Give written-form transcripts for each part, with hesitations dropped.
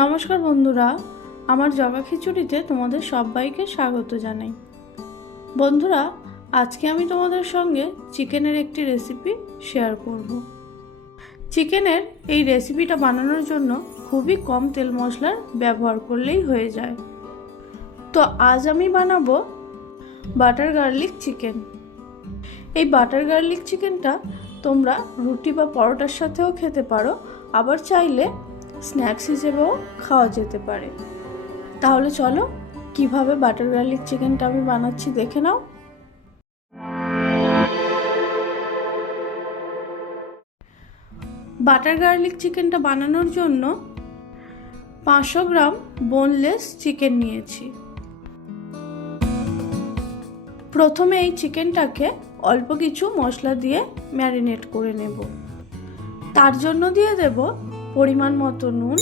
নমস্কার বন্ধুরা, আমার জগা খিচুড়িতে তোমাদের সবাইকে স্বাগত জানাই। বন্ধুরা, আজকে আমি তোমাদের সঙ্গে চিকেনের একটি রেসিপি শেয়ার করব। চিকেনের এই রেসিপিটা বানানোর জন্য খুবই কম তেল মশলার ব্যবহার করলেই হয়ে যায়। তো আজ আমি বানাবো বাটার গার্লিক চিকেন। এই বাটার গার্লিক চিকেনটা তোমরা রুটি বা পরোটার সাথেও খেতে পারো, আবার চাইলে স্ন্যাক্স হিসেবেও খাওয়া যেতে পারে। তাহলে চলো কিভাবে বাটার গার্লিক চিকেনটা আমি বানাচ্ছি দেখে নাও। বাটার গার্লিক চিকেনটা বানানোর জন্য 500 গ্রাম বোনলেস চিকেন নিয়েছি। প্রথমে এই চিকেনটাকে অল্প কিছু মশলা দিয়ে ম্যারিনেট করে নেব। তার জন্য দিয়ে দেব পরিমাণ মতো নুন,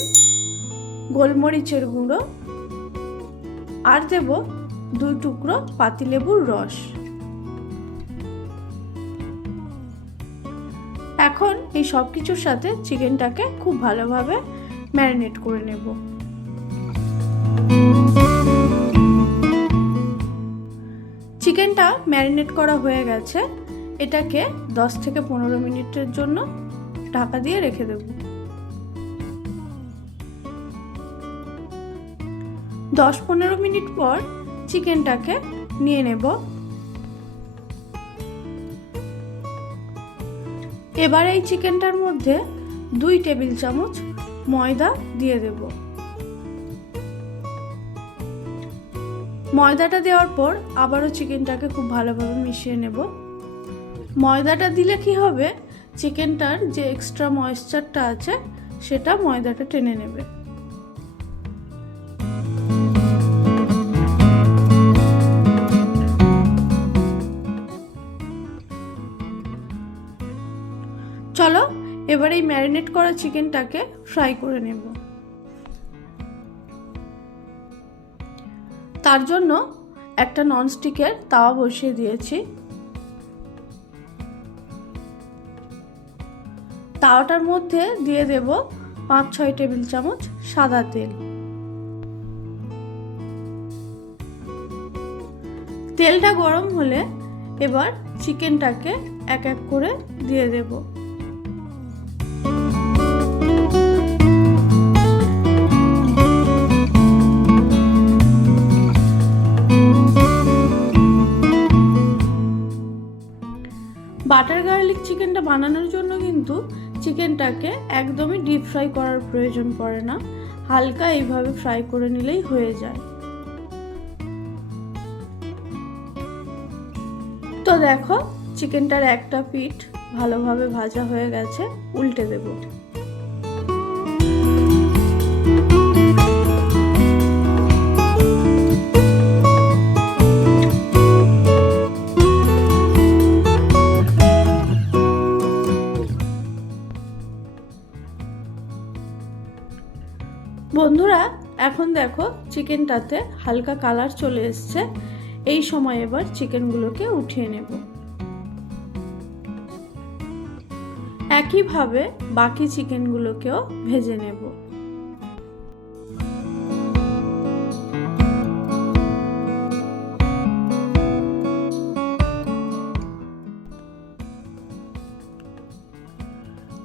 গোলমরিচের গুঁড়ো, আর দেব 2 টুকরো পাতিলেবুর রস। এখন এই সব কিছুর সাথে চিকেনটাকে খুব ভালোভাবে ম্যারিনেট করে নেব। চিকেনটা ম্যারিনেট করা হয়ে গেছে। এটাকে 10 থেকে 15 মিনিটের জন্য ঢাকা দিয়ে রেখে দেব। 10-15 মিনিট পর চিকেনটাকে নিয়ে নেব। এবার এই চিকেনটার মধ্যে 2 টেবিল চামচ ময়দা দিয়ে দেব। ময়দাটা দেওয়ার পর আবারও চিকেনটাকে খুব ভালোভাবে মিশিয়ে নেব। ময়দাটা দিলে কি হবে, চিকেনটার যে এক্সট্রা ময়েশ্চারটা আছে সেটা ময়দাটা টেনে নেবে। চলো এবার এই ম্যারিনেট করা চিকেনটাকে ফ্রাই করে নেব। তার জন্য একটা ননস্টিকের তাওয়া বসিয়ে দিয়েছি। তাওয়াটার মধ্যে দিয়ে দেব 5-6 টেবিল চামচ সাদা তেল। তেলটা গরম হলে এবার চিকেনটাকে এক এক করে দিয়ে দেব। বাটার গার্লিক চিকেনটা বানানোর জন্য কিন্তু চিকেনটাকে একদমই ডিপ ফ্রাই করার প্রয়োজন পড়ে না, হালকা এইভাবে ফ্রাই করে নিলেই হয়ে যায়। তো দেখো চিকেনটার একটা পিঠ ভালোভাবে ভাজা হয়ে গেছে, উল্টে দেব। বন্ধুরা, এখন দেখো চিকেনটাতে হালকা কালার চলে এসছে। এই সময় এবার চিকেনগুলোকে উঠিয়ে নেব। একইভাবে বাকি চিকেনগুলোকেও ভেজে নেব।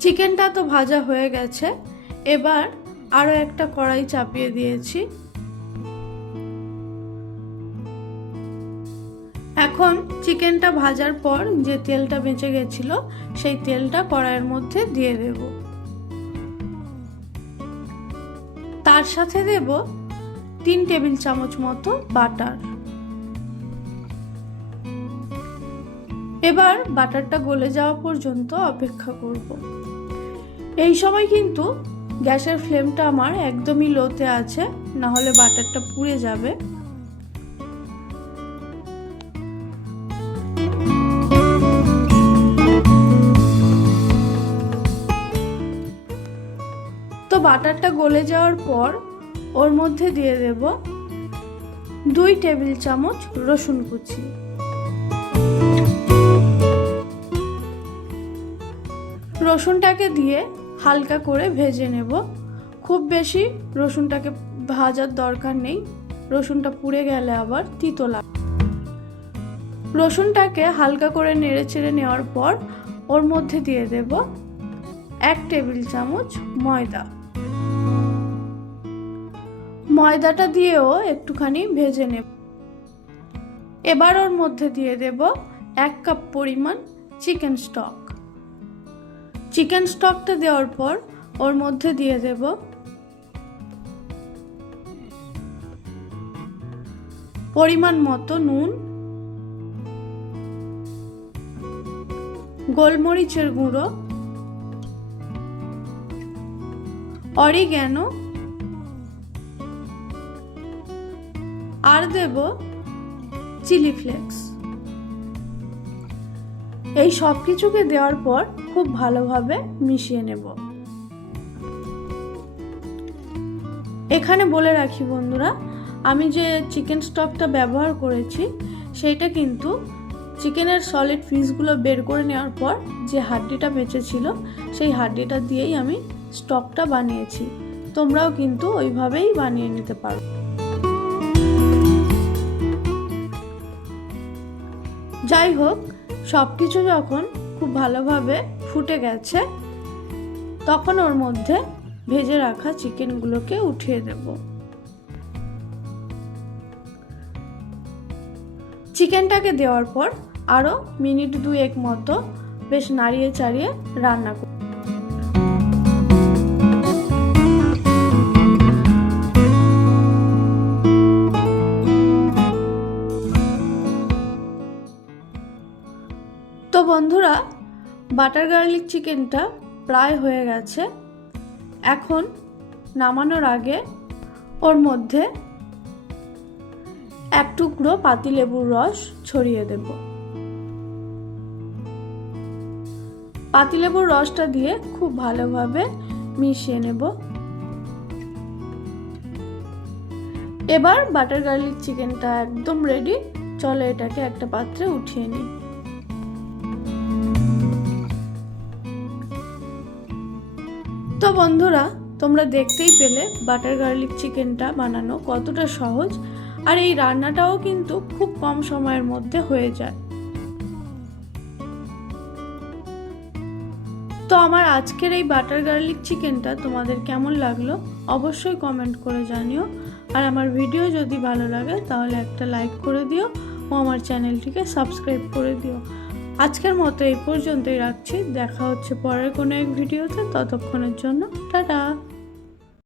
চিকেনটা তো ভাজা হয়ে গেছে। এবার আরও একটা কড়াই চাপিয়ে দিয়েছি। এখন চিকেনটা ভাজার পর যে তেলটা বেঁচে গেছিল সেই তেলটা কড়াইয়ের মধ্যে দিয়ে দেব। তার সাথে দেব 3 টেবিল চামচ মতো বাটার। এবার বাটারটা গলে যাওয়া পর্যন্ত অপেক্ষা করব। এই সময় কিন্তু গ্যাসের ফ্লেমটা আমার একদমই লোতে আছে, না হলে বাটারটা পুড়ে যাবে। তো বাটারটা গলে যাওয়ার পর ওর মধ্যে দিয়ে দেব 2 টেবিল চামচ রসুন কুচি। রসুনটাকে দিয়ে হালকা করে ভেজে নেব। খুব বেশি রসুনটাকে ভাজার দরকার নেই, রসুনটা পুড়ে গেলে আবার তিতো লাগে। রসুনটাকে হালকা করে নেড়ে চেড়ে নেওয়ার পর ওর মধ্যে দিয়ে দেব 1 টেবিল চামচ ময়দা। ময়দাটা দিয়েও একটুখানি ভেজে নেব। এবার ওর মধ্যে দিয়ে দেব 1 কাপ পরিমাণ চিকেন স্টক। চিকেন স্টকটা দেওয়ার পর ওর মধ্যে দিয়ে দেব পরিমাণ মতো নুন, গোলমরিচের গুঁড়ো, অরিগ্যানো আর দেব চিলি ফ্লেক্স। এই সব কিছুকে দেওয়ার পর খুব ভালোভাবে মিশিয়ে নেব। এখানে বলে রাখি বন্ধুরা, আমি যে চিকেন স্টকটা ব্যবহার করেছি সেইটা কিন্তু চিকেনের সলিড পিসগুলো বের করে নেওয়ার পর যে হাড্ডিটা বেঁচে ছিল সেই হাড্ডিটা দিয়েই আমি স্টকটা বানিয়েছি। তোমরাও কিন্তু ওইভাবেই বানিয়ে নিতে পারো। যাই হোক, সব কিছু যখন খুব ভালোভাবে ফুটে গেছে তখন ওর মধ্যে ভেজে রাখা চিকেনগুলোকে উঠিয়ে দেব। চিকেনটাকে দেওয়ার পর আরও মিনিট 2 মতো বেশ নাড়িয়ে চাড়িয়ে রান্না করব। তো বন্ধুরা, বাটার গার্লিক চিকেনটা প্রায় হয়ে গেছে। এখন নামানোর আগে ওর মধ্যে 1 টুকরো পাতিলেবুর রস ছড়িয়ে দেব। পাতিলেবুর রসটা দিয়ে খুব ভালোভাবে মিশিয়ে নেব। এবার বাটার গার্লিক চিকেনটা একদম রেডি। চলো এটাকে একটা পাত্রে উঠিয়ে নিই। তো বন্ধুরা, তোমরা দেখতেই পেলে বাটার গার্লিক চিকেনটা বানানো কতটা সহজ, আর এই রান্নাটাও কিন্তু খুব কম সময়ের মধ্যে হয়ে যায়। তো আমার আজকের এই বাটার গার্লিক চিকেনটা তোমাদের কেমন লাগলো অবশ্যই কমেন্ট করে জানিও। আর আমার ভিডিও যদি ভালো লাগে তাহলে একটা লাইক করে দিও ও আমার চ্যানেলটিকে সাবস্ক্রাইব করে দিও। আজকের মতো এই পর্যন্তই রাখছি। দেখা হচ্ছে পরের কোনো এক ভিডিওতে। ততক্ষণের জন্য টাটা।